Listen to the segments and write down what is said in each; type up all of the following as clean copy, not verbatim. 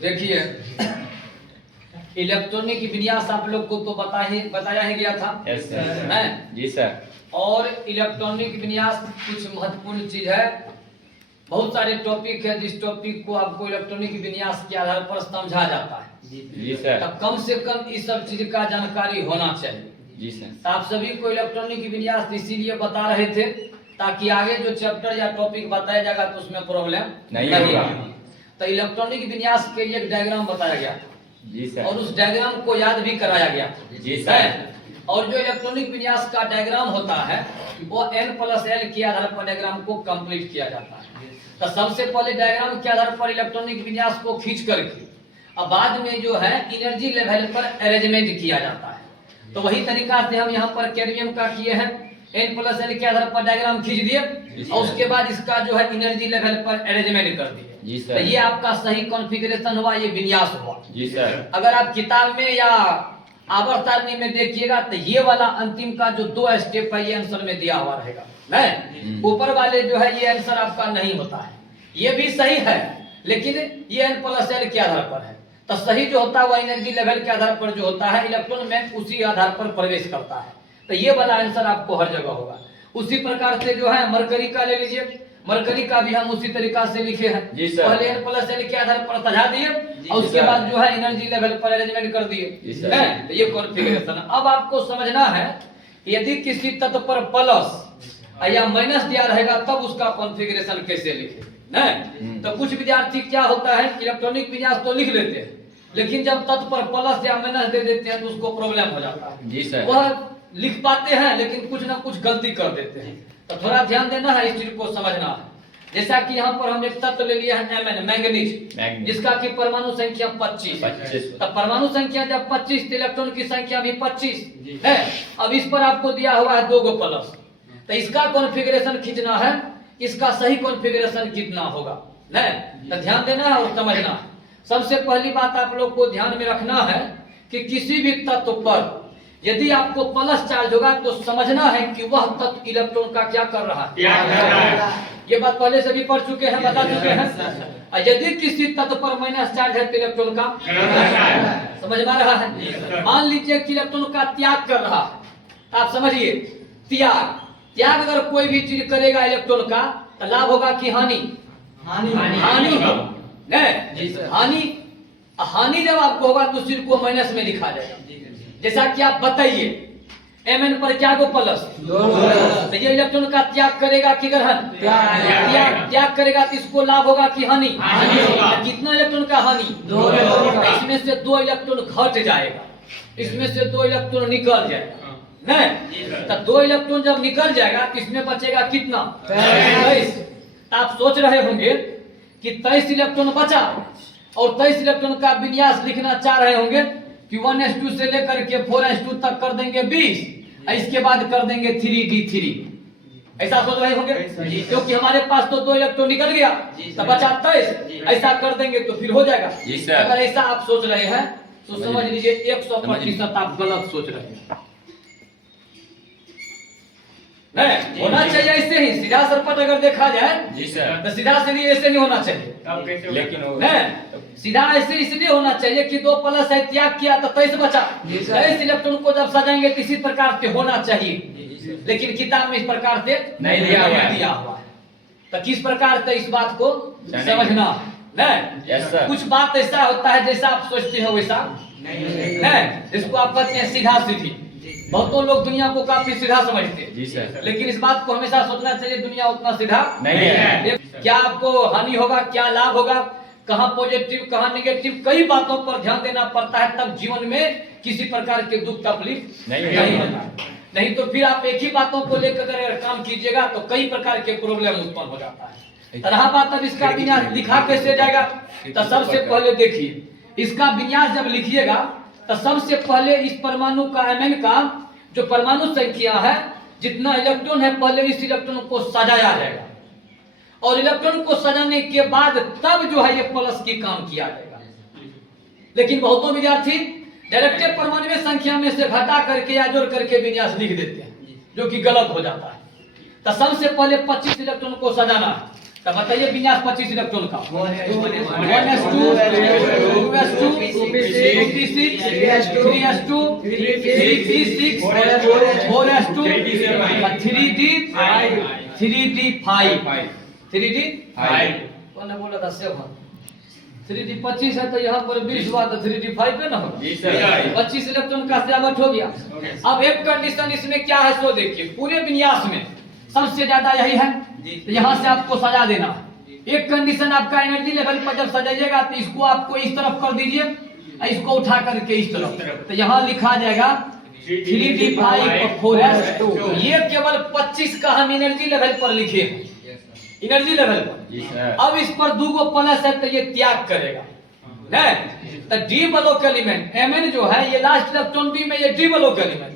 देखिए, इलेक्ट्रॉनिक विन्यास आप लोग को तो बताया ही गया था। Yes sir. है जी सर। और इलेक्ट्रॉनिक विन्यास कुछ महत्वपूर्ण चीज है। बहुत सारे टॉपिक है जिस टॉपिक को आपको इलेक्ट्रॉनिक विन्यास के आधार पर समझा जाता है। जी सर। तब कम से कम इस सब चीज का जानकारी होना चाहिए। जी सर। तो आप सभी को इलेक्ट्रॉनिक विन्यास इसीलिए बता रहे थे ताकि आगे जो चैप्टर या टॉपिक बताया जाएगा तो उसमें प्रॉब्लम नहीं होगा। तो इलेक्ट्रॉनिक विन्यास के लिए एक डायग्राम बताया गया जी सर। और उस डायग्राम को याद भी कराया गया। जी सर। और जो इलेक्ट्रॉनिक विन्यास का डायग्राम होता है वो n+l के आधार पर डायग्राम को कंप्लीट किया जाता है। तो सबसे पहले डायग्राम के आधार पर इलेक्ट्रॉनिक विन्यास को खींच करके अब बाद में जो है एनर्जी लेवल पर अरेंजमेंट किया जाता है। तो वही तरीका से हम यहाँ पर कैडमियम का किए हैं, n+l के आधार पर डायग्राम खींच दिए और उसके बाद इसका जो है एनर्जी लेवल पर अरेंजमेंट कर दिए। जी सर। तो ये आपका सही कॉन्फ़िगरेशन हुआ, ये विन्यास हुआ। जी सर। अगर आप किताब में या आवर्त सारणी में देखिएगा तो ये वाला अंतिम का जो 2 स्टेप है ये आंसर में दिया हुआ रहेगा। नहीं, ऊपर वाले जो है ये आंसर आपका नहीं होता है। ये भी सही है लेकिन ये n+l के आधार पर है। तो सही जो होता है वो एनर्जी लेवल के आधार पर जो होता है, इलेक्ट्रॉन में उसी आधार पर प्रवेश करता है। तो ये वाला आंसर आपको हर जगह होगा। उसी प्रकार से जो है मरकरी का ले लीजिए, मरकरी का भी हम उसी तरीका से लिखे हैं। पहले n+l के आधार पर सजा दिए और उसके बाद जो है एनर्जी लेवल पर अरेंजमेंट कर दिए। तो ये कॉन्फ़िगरेशन। अब आपको समझना है यदि किसी तत्व पर प्लस या माइनस दिया रहेगा तब उसका कॉन्फ़िगरेशन कैसे लिखे। नहीं तो कुछ विद्यार्थी क्या होता है इलेक्ट्रॉनिक विन्यास तो लिख लेते हैं लेकिन जब तत्व पर प्लस या माइनस दे देते हैं तो उसको प्रॉब्लम हो जाता है। जी सर। वह लिख पाते हैं लेकिन कुछ ना कुछ गलती कर देते हैं। तो थोड़ा ध्यान देना है, इस चीज को समझना है। जैसा कि यहाँ पर हम एक तत्व ले लिया है Mn मैंगनीज, जिसका की परमाणु संख्या 25। तब परमाणु संख्या जब 25 तो इलेक्ट्रॉन की संख्या भी 25 है। अब इस पर आपको दिया हुआ है 2 प्लस। तो इसका कॉन्फ़िगरेशन खींचना है, इसका सही कॉन्फ़िगरेशन कितना होगा। नहीं तो ध्यान देना है और समझना है। सबसे पहली बात आप लोग को ध्यान में रखना है कि किसी भी तत्व पर यदि आपको प्लस चार्ज होगा तो समझना है कि वह तत्व इलेक्ट्रॉन का क्या कर रहा है। ये बात पहले से भी पढ़ चुके हैं, बता चुके हैं। और यदि किसी तत्व पर माइनस चार्ज है तो इलेक्ट्रॉन का समझ में आ रहा है। मान लीजिए कि इलेक्ट्रॉन का त्याग कर रहा है, आप समझिए त्याग अगर कोई भी चीज करेगा इलेक्ट्रॉन का तो लाभ होगा कि हानि। हानि हानि जब आपको होगा तो सिर्फ को माइनस में लिखा जाएगा। जैसा कि आप बताइए Mn पर क्या को प्लस, तो ये इलेक्ट्रॉन का त्याग करेगा कि ग्रहण। त्याग करेगा तो इसको लाभ होगा कि हानि। कितना इलेक्ट्रॉन का हानि, 2। इसमें से 2 इलेक्ट्रॉन घट जाएगा, इसमें से 2 इलेक्ट्रॉन निकल जाएगा। नहीं तो 2 इलेक्ट्रॉन जब निकल जाएगा तो इसमें बचेगा कितना, 23। आप सोच रहे होंगे कि 23 इलेक्ट्रॉन बचा और 23 इलेक्ट्रॉन का विन्यास लिखना चाह रहे होंगे कि 1s2 से लेकर के 4s2 तक कर देंगे 20, इसके बाद कर देंगे 3d3। ऐसा सोच रहे होंगे क्योंकि हमारे पास तो 2 इलेक्ट्रॉन निकल गया तो बचा 23, ऐसा कर देंगे तो फिर हो जाएगा। अगर ऐसा आप सोच रहे हैं तो समझ लीजिए 100% आप गलत सोच रहे हैं। नहीं होना चाहिए ऐसे ही सीधा सरपट अगर देखा जाए तो सीधा सीधी ऐसे नहीं होना चाहिए। लेकिन सीधा ऐसे इसलिए होना चाहिए कि 2 प्लस है, त्याग किया तो 23 बचा। 23 इलेक्ट्रॉन को जब सजाएंगे तो इसी प्रकार से होना चाहिए, लेकिन किताब में इस प्रकार से नहीं दिया हुआ है। तो किस प्रकार से इस बात को समझना नहीं। कुछ बात ऐसा होता है जैसा आप सोचते हो वैसा नहीं, इसको आप कहते हैं सीधा सीधी। बहुतों लोग दुनिया को काफी सीधा समझते हैं। जी सर। लेकिन इस बात को हमेशा सोचना चाहिए दुनिया उतना सीधा नहीं है। क्या आपको हानि होगा, क्या लाभ होगा, कहाँ पॉजिटिव कहाँ नेगेटिव, कई बातों पर ध्यान देना पड़ता है, तब जीवन में किसी प्रकार के दुख तकलीफ नहीं होता। नहीं तो फिर आप एक ही बातों को लेकर अगर काम कीजिएगा तो कई प्रकार के प्रॉब्लम उत्पन्न हो जाता है। रहा बात अब इसका विन्यास लिखा कैसे जाएगा, तो सबसे पहले देखिए इसका विन्यास जब लिखिएगा तो सबसे पहले इस परमाणु का Mn का जो परमाणु संख्या है जितना इलेक्ट्रॉन है पहले इस इलेक्ट्रॉन को सजाया जाएगा और इलेक्ट्रॉन को सजाने के बाद तब जो है ये प्लस की काम किया जाएगा। लेकिन बहुतों विद्यार्थी डायरेक्ट परमाणु संख्या में से घटा करके या जोड़ करके विन्यास लिख देते हैं जो कि गलत हो जाता है। तो सबसे पहले 25 इलेक्ट्रॉन को सजाना है। तो बताइए विन्यास 25 इलेक्ट्रॉन का 1s2 3p6, 3s2, 3p6, 4s2, 3d5, 3d5 कौन ने बोला था 7? 3d 25 है तो यहाँ पर 20 हुआ तो 3d 5 पे ना होगा। जी सर। 25 इलेक्ट्रॉन का सजावट हो गया। अब एक कंडीशन इसमें क्या है सो देखिए, पूरे विन्यास में सबसे ज्यादा यही है, तो यहाँ से आपको सजा देना। एक कंडीशन आपका एनर्जी लेवल पर जब सजाइएगा तो इसको आपको इस तरफ कर दीजिए, इसको उठा करके इस तरफ, तो यहाँ लिखा जाएगा 3d5 4s2। ये केवल 25 का हम एनर्जी लेवल पर लिखे हैं, एनर्जी लेवल पर। अब इस पर 2 गो प्लस है तो ये त्याग करेगा, नहीं तो डी ब्लॉक एलिमेंट Mn जो है ये लास्ट इलेक्ट्रॉन डी में, ये डी ब्लॉक एलिमेंट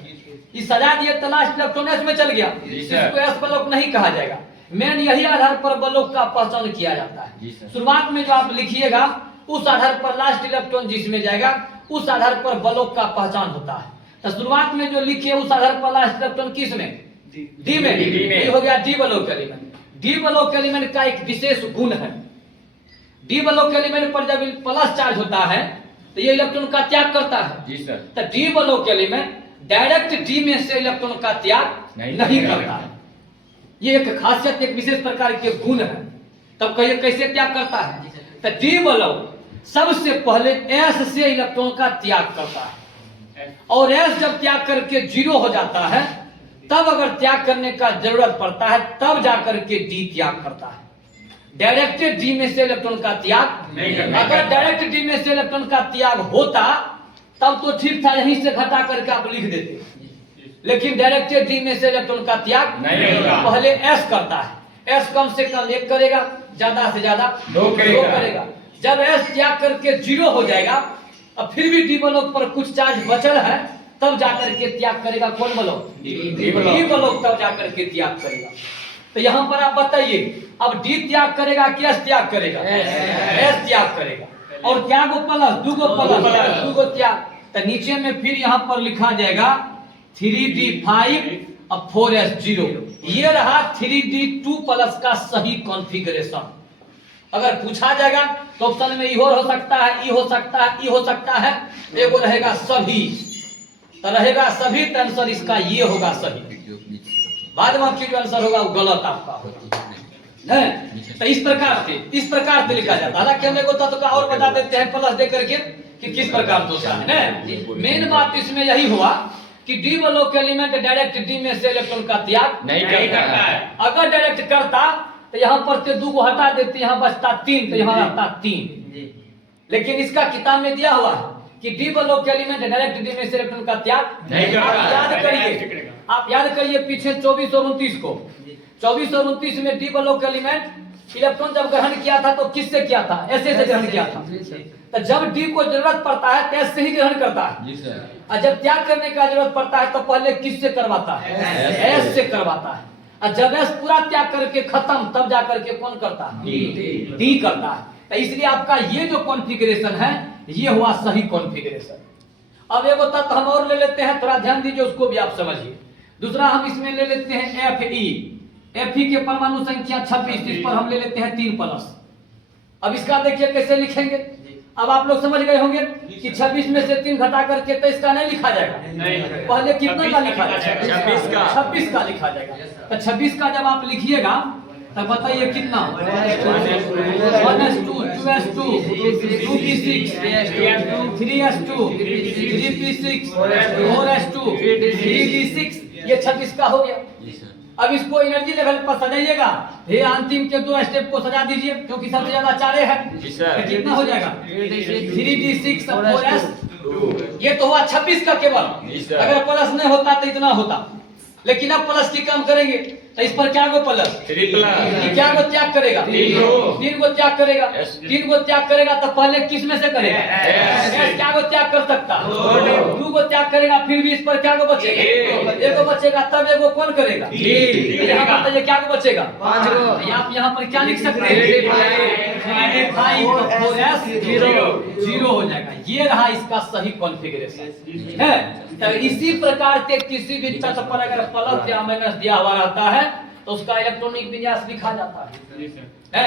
ये सजा दिए तो लास्ट इलेक्ट्रॉन एस में चल गया, इसको एस ब्लॉक नहीं कहा जाएगा। मेन यही आधार पर ब्लॉक का पहचान किया जाता है। शुरुआत में जो आप लिखिएगा उस आधार पर लास्ट इलेक्ट्रॉन जिसमें जाएगा उस आधार पर ब्लॉक का पहचान होता है। तो शुरुआत में जो लिखिए उस आधार पर लास्ट इलेक्ट्रॉन किस में, डी में, ये हो गया D block element. D block element का एक विशेष गुण है, डी ब्लॉक एलिमेंट पर जब प्लस चार्ज होता है तो ये इलेक्ट्रॉन का त्याग करता है। जी सर। तो D block element direct D में से इलेक्ट्रॉन का त्याग नहीं करता है। ये एक खासियत, एक विशेष प्रकार के गुण है। तब कहिए कैसे त्याग करता है, तो डी ब्लॉक सबसे पहले एस से इलेक्ट्रॉन का त्याग करता है, और एस जब त्याग करके 0 हो जाता है तब अगर त्याग करने का जरूरत पड़ता है तब जाकर के डी त्याग करता है। डायरेक्ट डी में से इलेक्ट्रॉन का त्याग नहीं करता। अगर डायरेक्ट डी में से इलेक्ट्रॉन का त्याग होता तब तो ठीक था, यहीं से घटा करके आप लिख देते, लेकिन डायरेक्ट डी में से इलेक्ट्रॉन का त्याग नहीं होगा। पहले एस करता है, एस कम से कम 1 करेगा, ज्यादा से ज्यादा 2 करेगा। जब एस त्याग करके 0 हो जाएगा, अब फिर भी डी ब्लॉक पर कुछ चार्ज बचल है तब जाकर के त्याग करेगा। कौन ब्लॉक, डी ब्लॉक तब जाकर के त्याग करेगा। तो यहाँ पर आप बताइए, अब डी त्याग करेगा कि एस त्याग करेगा? एस त्याग करेगा। और क्या गो प्लस, 2 गो प्लस, 2 गो त्याग। तो नीचे में फिर यहाँ पर लिखा जाएगा 3d5 अब 4s0। ये रहा 3d2 प्लस का सही कॉन्फ़िगरेशन। अगर पूछा जाएगा तो ऑप्शन में ई हो सकता है, ई हो सकता है, ई हो सकता है, एगो रहेगा सभी, तो रहेगा सभी, तो आंसर इसका ये होगा सही। बाद में जो आंसर होगा वो गलत आपका होगा, नहीं? तो इस प्रकार से लिखा जाता है। हालांकि हम एगो तत्व का और बता देते हैं प्लस दे करके कि किस प्रकार से होता है। मेन बात इसमें यही हुआ कि D block element direct D में से इलेक्ट्रॉन का त्याग नहीं करता है। अगर डायरेक्ट करता तो यहाँ पर से 2 को हटा देते, यहाँ बचता 3, तो यहाँ रहता 3। लेकिन इसका किताब में दिया हुआ है कि D block element direct D में से इलेक्ट्रॉन का त्याग नहीं करता। आप याद करिए पीछे 24 और 29 को, 24 और 29 में डी ब्लॉक एलिमेंट इलेक्ट्रॉन जब ग्रहण किया था तो किससे किया था? एस से ग्रहण किया था। तो जब डी को जरूरत पड़ता है तो एस से ही ग्रहण करता है, और जब त्याग करने का जरूरत पड़ता है तो पहले किससे करवाता है? एस से करवाता है। और जब एस पूरा त्याग करके खत्म तब जाकर के कौन करता है? डी करता है। तो इसलिए आपका ये जो कॉन्फ़िगरेशन है ये हुआ सही कॉन्फ़िगरेशन। अब एगो तत्व हम और ले लेते हैं, थोड़ा ध्यान दीजिए, उसको भी आप समझिए। दूसरा हम इसमें ले लेते हैं Fe के परमाणु संख्या 26, इस पर हम ले लेते हैं 3 प्लस। अब इसका देखिए कैसे लिखेंगे। अब आप लोग समझ गए होंगे कि 26 में से 3 घटा करके तो इसका नहीं लिखा जाएगा, पहले कितना का लिखा जाएगा? 26 का लिखा जाएगा। तो 26 का जब आप लिखिएगा तब बताइए कितना? 1s2, 2s2, 2p6, 3s2, 3p6, 4s2, 3d6, ये 26 का हो गया। अब इसको एनर्जी लेवल पर सजाइएगा, ये अंतिम के 2 स्टेप को सजा दीजिए क्योंकि सबसे ज्यादा 4 है। कितना हो जाएगा? 3d6 और 4s, ये तो हुआ 26 का केवल। अगर प्लस नहीं होता तो इतना होता, लेकिन अब प्लस की कम करेंगे तो इस पर क्या गो प्लस? 3 प्लस। क्या गो त्याग करेगा? 3 गो त्याग करेगा। 3 गो त्याग करेगा तो पहले किस में से करेगा? एस क्या गो त्याग कर सकता? 2 गो त्याग करेगा, फिर भी इस पर क्या गो बचेगा? 1 गो बचेगा, तब एगो कौन करेगा? यहाँ बताइए क्या गो बचेगा? 5 गो। आप यहाँ पर क्या लिख सकते हैं? 0 हो जाएगा। ये रहा इसका सही कॉन्फ़िगरेशन है। तो इसी प्रकार के किसी भी तत्व पर अगर प्लस या माइनस दिया हुआ रहता है तो उसका इलेक्ट्रॉनिक विन्यास लिखा जाता है।